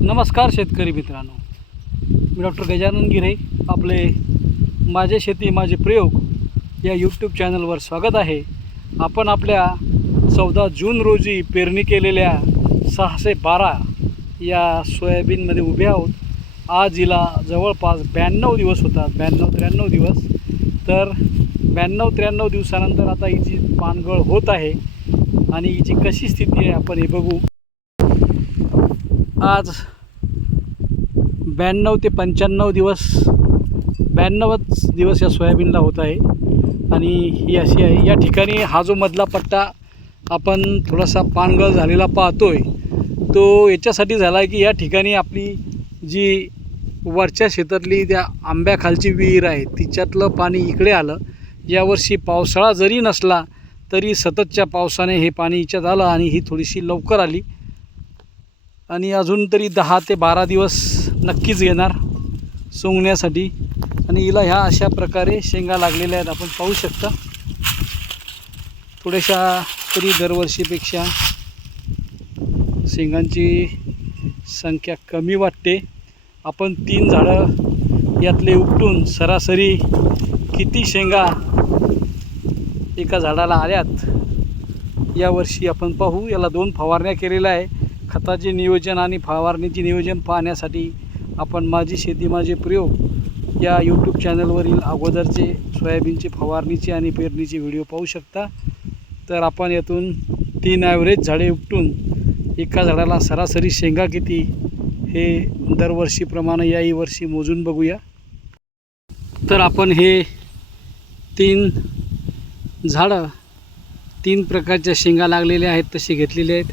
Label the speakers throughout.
Speaker 1: नमस्कार शेतकरी मित्रांनो. मी डॉक्टर गजानन गिरे आपले माझे शेती माझे प्रयोग या यूट्यूब चॅनलवर स्वागत आहे. आपण आपल्या चौदा जून रोजी पेरणी केलेल्या सहाशे बारा या सोयाबीनमध्ये उभे आहोत. आज हिला जवळपास ब्याण्णव दिवस होतात. ब्याण्णव त्र्याण्णव दिवस. तर ब्याण्णव त्र्याण्णव दिवसानंतर आता हिची पानगळ होत आहे आणि हिची कशी स्थिती आहे आपण हे बघू. आज ब्याण्णव ते पंच्याण्णव दिवस ब्याण्णवच दिवस या सोयाबीनला होत आहे. आणि ही अशी आहे. या ठिकाणी हा जो मधला पट्टा आपण थोडासा पानगळ झालेला पाहतो आहे तो याच्यासाठी झाला आहे की या ठिकाणी आपली जी वरच्या शेतातली त्या आंब्याखालची विहीर आहे तिच्यातलं पाणी इकडे आलं. यावर्षी पावसाळा जरी नसला तरी सततच्या पावसाने हे पाणी हिच्यात आलं आणि ही थोडीशी लवकर आली. आणि अजून तरी दहा ते बारा दिवस नक्कीच घेणार सोंगण्यासाठी. आणि हिला ह्या अशा प्रकारे शेंगा लागलेल्या आहेत आपण पाहू शकता. थोड्याशा तरी दरवर्षीपेक्षा शेंगांची संख्या कमी वाटते. आपण तीन झाडं यातले उपटून सरासरी किती शेंगा एका झाडाला आल्यात यावर्षी आपण पाहू. याला दोन फवारण्या केलेल्या आहे खताचे नियोजन आणि फवारणीचे नियोजन पाहण्यासाठी आपण माझी शेती माझे प्रयोग या यूट्यूब चॅनलवरील अगोदरचे सोयाबीनचे फवारणीचे आणि पेरणीचे व्हिडिओ पाहू शकता. तर आपण यातून तीन ॲव्हरेज झाडे उपटून एका झाडाला सरासरी शेंगा किती हे दरवर्षीप्रमाणे याही वर्षी मोजून बघूया. तर आपण हे तीन झाडं तीन प्रकारच्या शेंगा लागलेल्या आहेत तसे घेतलेले आहेत.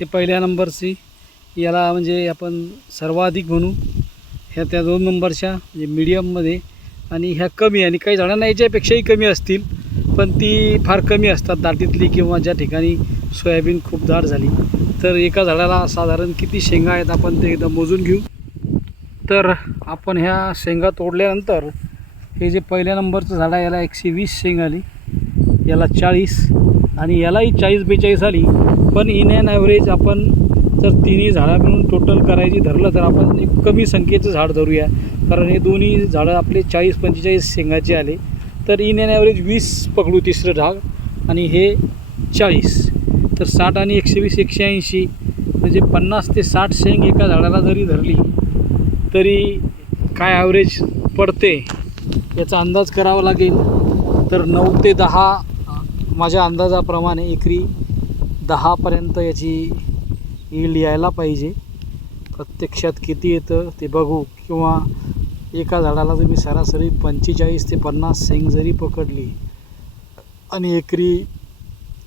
Speaker 1: हे पहिल्या नंबरची. याला म्हणजे आपण सर्वाधिक म्हणू. ह्या त्या दोन नंबरच्या म्हणजे मीडियममध्ये आणि ह्या कमी आणि काही झाडांना याच्यापेक्षाही कमी असतील. पण ती फार कमी असतात. दाटीतली किंवा ज्या ठिकाणी सोयाबीन खूप दाट झाली. तर एका झाडाला साधारण किती शेंगा आहेत आपण ते एकदा मोजून घेऊ. तर आपण ह्या शेंगा तोडल्यानंतर हे जे पहिल्या नंबरचं झाड आहे याला एकशे वीस शेंग आली. याला चाळीस आणि यालाही चाळीस बेचाळीस आली पण इन ॲन ॲव्हरेज आपण जर तिन्ही झाडं मिळून टोटल करायची धरलं तर आपण एक कमी संख्येचं झाड धरूया. कारण हे दोन्ही झाडं आपले चाळीस पंचेचाळीस शेंगाचे आले. तर इन ॲन ॲव्हरेज वीस पकडू तिसरं ढाग आणि हे चाळीस. तर साठ आणि एकशे वीस एकशे ऐंशी म्हणजे पन्नास ते साठ शेंग एका झाडाला जरी धरली तरी काय ॲव्हरेज पडते याचा अंदाज करावा लागेल. तर नऊ ते दहा माझ्या अंदाजाप्रमाणे एकरी दहापर्यंत याची यील्ड यायला पाहिजे. प्रत्यक्षात किती येतं ते बघू. किंवा एका झाडाला तुम्ही सरासरी पंचेचाळीस ते पन्नास सेंग जरी पकडली आणि एकरी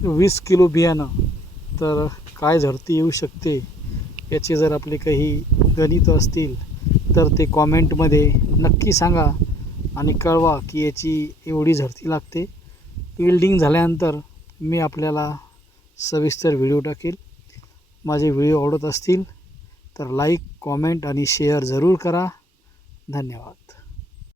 Speaker 1: वीस किलो बियाणं तर काय झडती येऊ शकते? याचे जर आपले काही गणित असतील तर ते कॉमेंटमध्ये नक्की सांगा आणि कळवा की याची एवढी झडती लागते. इल्डिंग झाल्यानंतर मी आपल्याला सविस्तर व्हिडिओ टाकेल. माझे व्हिडिओ आवडत असतील तर लाईक कॉमेंट आणि शेअर जरूर करा. धन्यवाद.